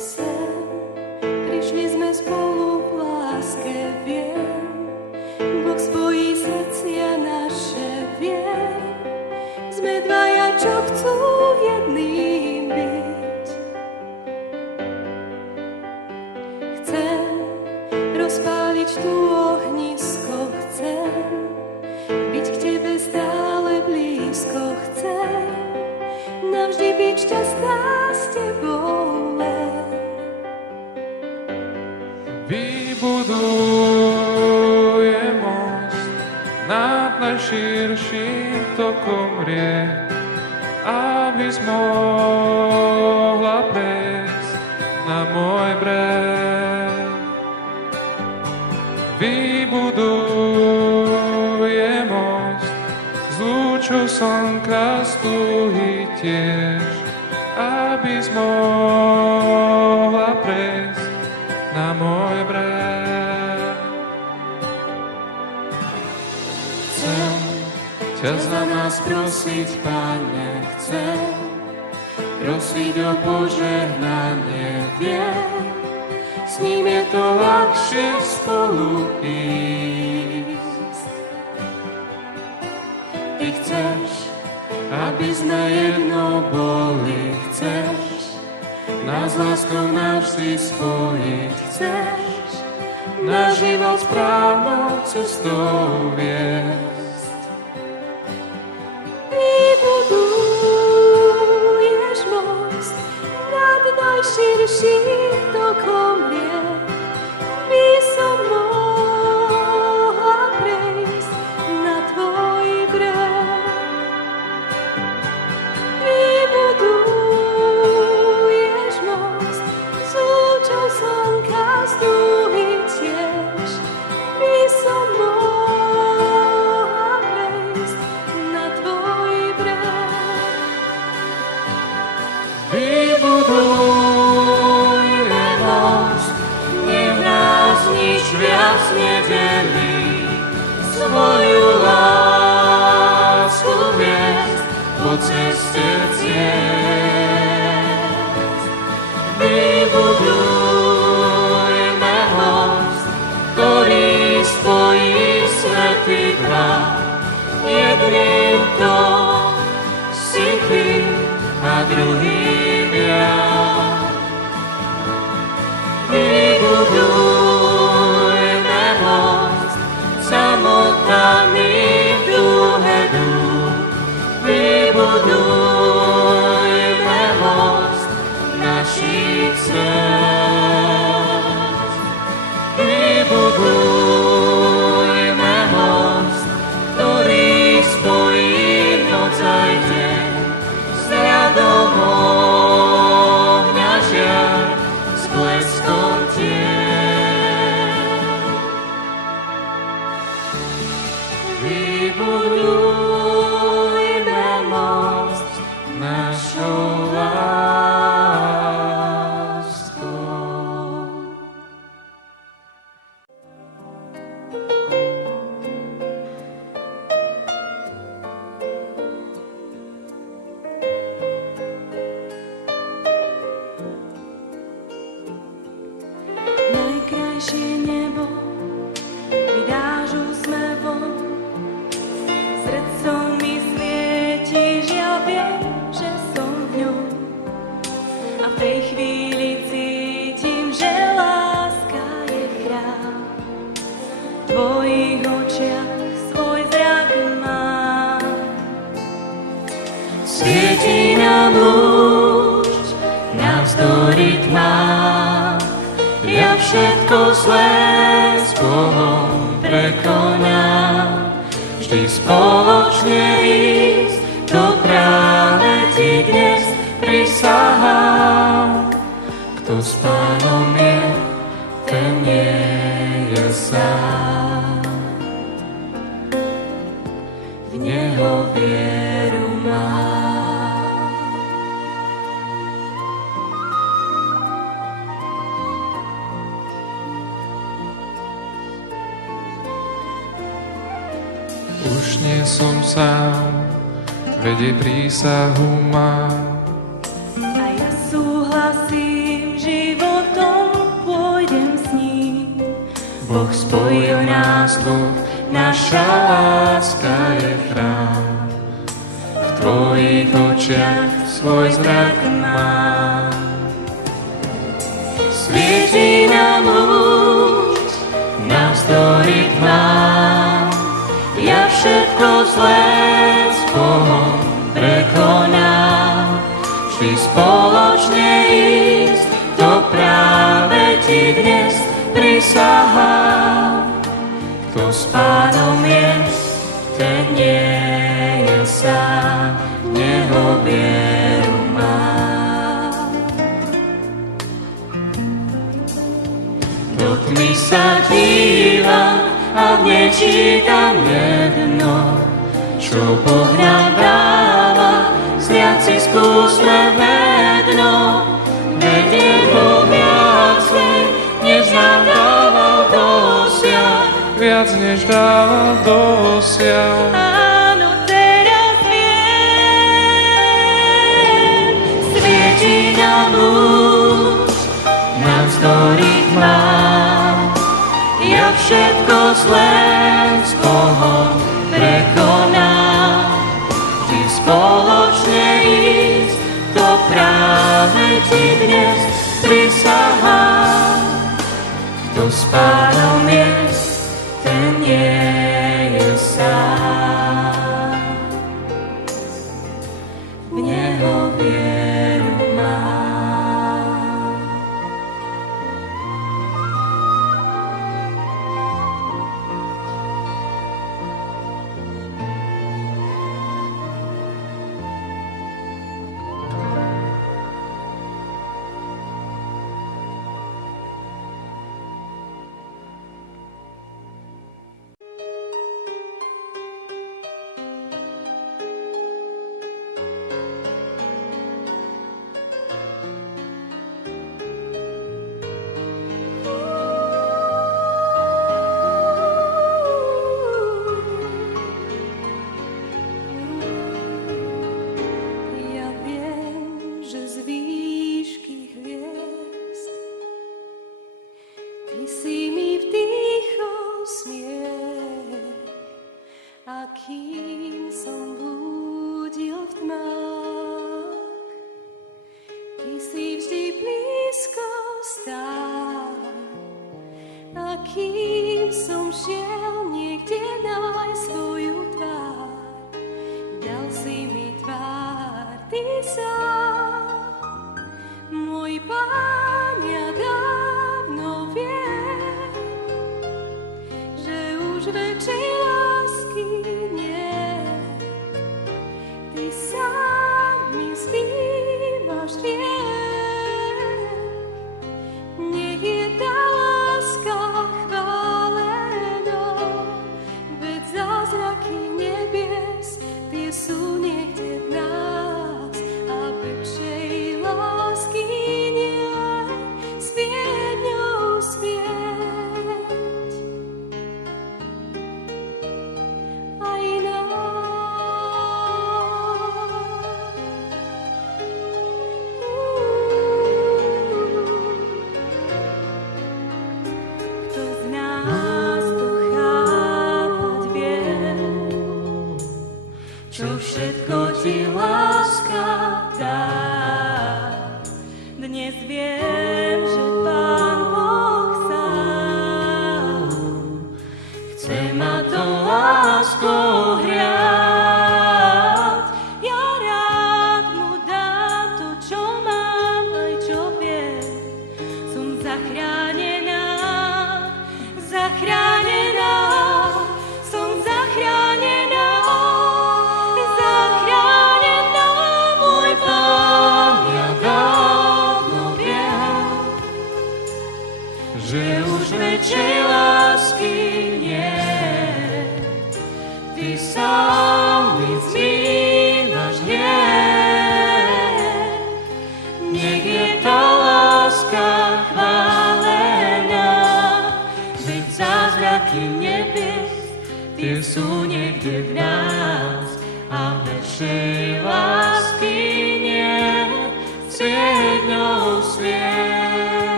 Sem prišli sme spolu v láske, viem, Boh spojí srdcia naše, viem. Sme dvaja, čo chcú jedným byť. Chcem rozpáliť tu ohnisko, chcem byť k tebe stále blízko, chcem navždy byť šťastná s tebou len. Vybuduje most nad najširším tokom riek, aby mohla prejsť na môj breh. Vybuduje most z lúčov slnka stúhy tiež, aby mohla prejsť na môj breh. Chcem ťa za nás prosiť, Pane, chcem prosiť o požehnanie, viem, s ním je to ľahšie spolu ísť. Ty chceš, aby sme jedno boli, chceš nás láskou navždy spojiť, chceš náš život správnou cestou viesť. Vybuduješ most nad najširším tokom riek, by som mohla prejsť na tvoj breh. Vybuduješ most z lúčov slnka stúhy tiež, by som mohla prejsť na tvoj breh. Vybuduje most, nech nás nič viac nedelí, svoju lásku viesť po ceste ciest. Vybudujme most, ktorý spojí svätý hrad, jedným to si ty a druhým ja. Vybudujme most, samotaný v dúhe dúch. Vybudujme most našich srdc. Vybudujme most, ktorý spojí noc aj deň, s radom ohňa žiar, s bleskom tieň. Vybudujme most našou láskou. Najkrajšie nebo vydáš úsmevom, srdcom mi svietíš, ja viem, že som v ňom. A v tej chvíli cítim, že láska je chrám. V tvojich očiach svoj zrak mám. Svietí nám lúč navzdory tmám. Ja všetko zlé s Bohom prekonám. Vždy spoločne ísť, to práve ti dnes prisahám. Kto s Pánom je, ten nie je sám. V Neho vieru mám. Už nie som sám, veď prísahu mám. A ja súhlasím, živ Boh spojil nás dvoch, naša láska je chrám. V tvojich očiach svoj zrak mám. Svieti nám lúč, navzdory tmám. Ja všetko zlé s Bohom prekonám. Vždy spoločne ísť, to práve ti dnes prisahám. Kto s Pánom je, ten nie je sám, v Neho vieru mám. Do tmy sa dívam a nečítam jedno, čo Boh nám dáva, zliať si skúsme vedno. Vedie Boh viacej, než nám dával dosiaľ. Viac než dával dosiaľ. Áno, teraz viem, svieti nám lúč, navzdory tmám. Ja všetko zlé s Bohom prekonám. Vždy spoločne ísť, to práve ti dnes prisahám. Kto s Pánom je, ten nie je sám. V Neho vieru mám.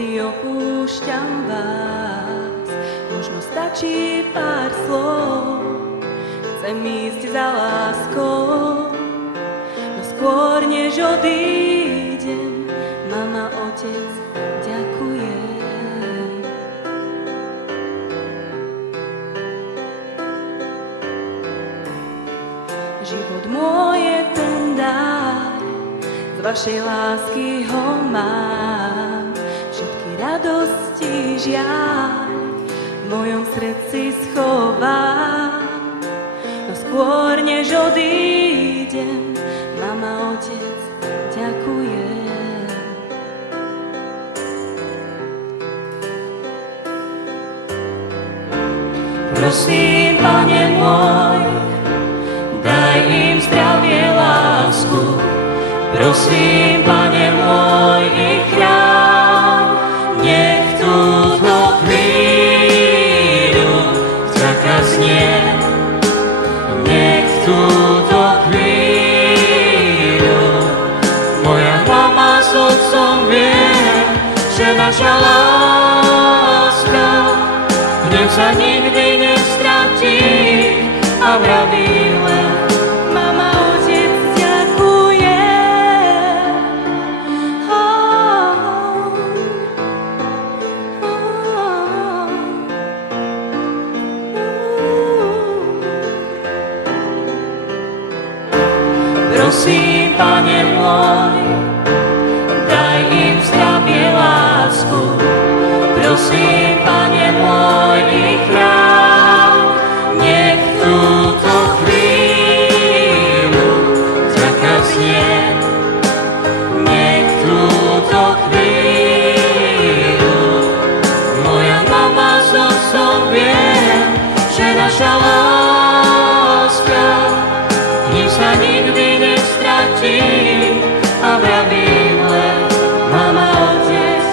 kedy opúšťam vás. Možno stačí pár slov, chcem ísť za láskou, no skôr než odídem, mama, otec, ďakujem. Život môj je ten dar, z vašej lásky ho mám, všetky radosti, žiaľ v mojom srdci schovám. No skôr než odídem, mama, otec, ďakujem. Prosím, Pane môj, daj im zdravie, lásku. Prosím, Pane môj, ich chráň, nech túto chvíľu vďaka znie. Nech túto chvíľu moja mama s otcom vie, že naša láska v ňom sa nikdy nestratí a vraví len mama, otec, ďakujem. Prosím, Pane môj, daj im zdravie, lásku. Prosím, Pane môj, ich chráň, nech túto chvíľu vďaka znie. Nech túto chvíľu moja mama s otcom vie, že naša láska v ním sa nikdy nestratí a vraví len mama, otec,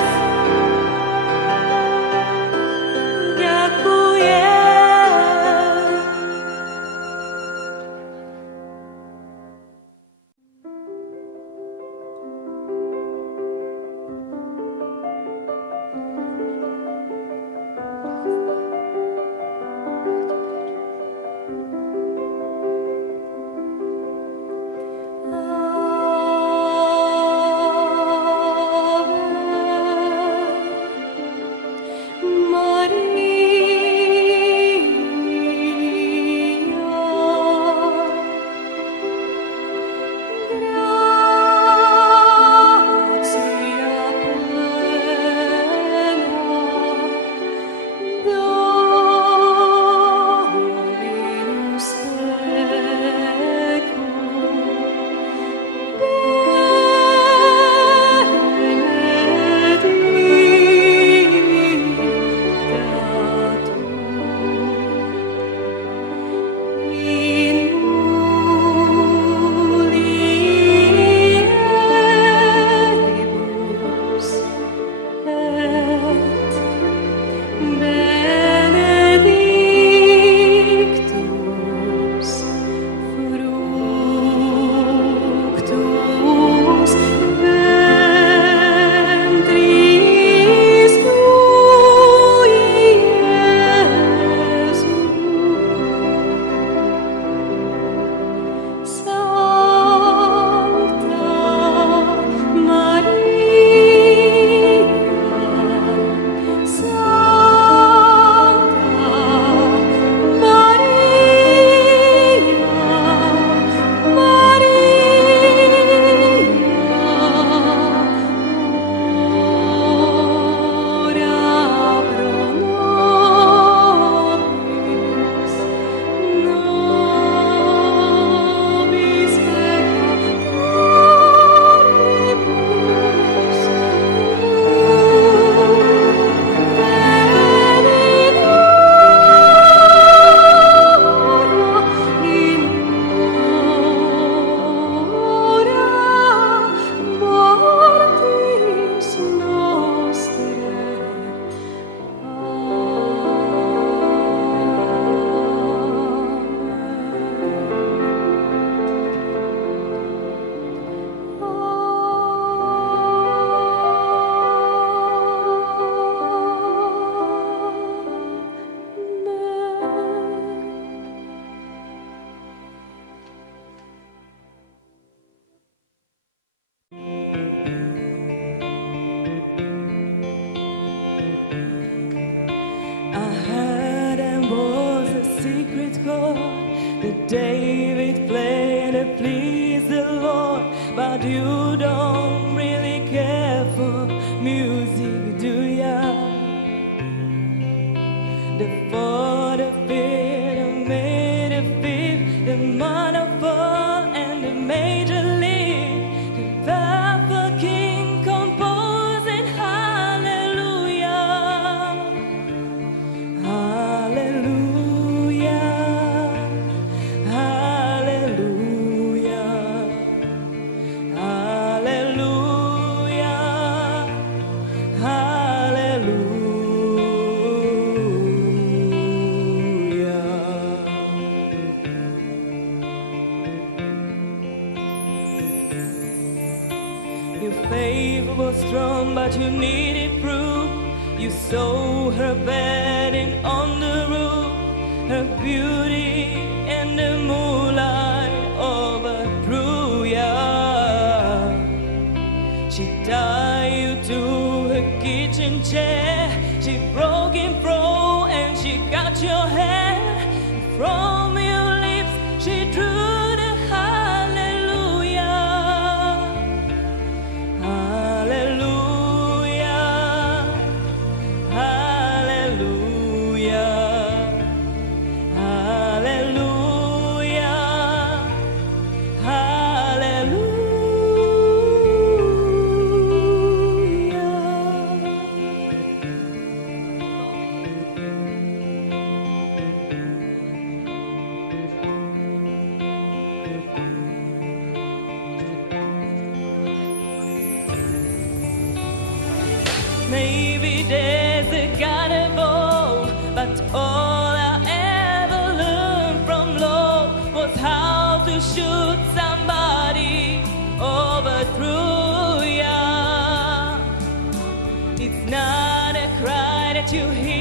you don't really care for music, do ya? The fourth, the fifth, the major fifth, the minor four, and the major lead. The powerful king composing hallelujah, hallelujah, hallelujah, hallelujah, hallelujah. Your faith was strong, but you needed proof. You saw her bedding on the roof, her beauty and the moonlight overthrew ya. She tied you to her kitchen chair, she broke in pro and she cut your hair. From your lips she drew the hallelujah, hallelujah, hallelujah, hallelujah, hallelujah. Maybe there's a God above, but all I ever learned from love was how to shoot somebody overthrough ya. It's not a cry that you hear.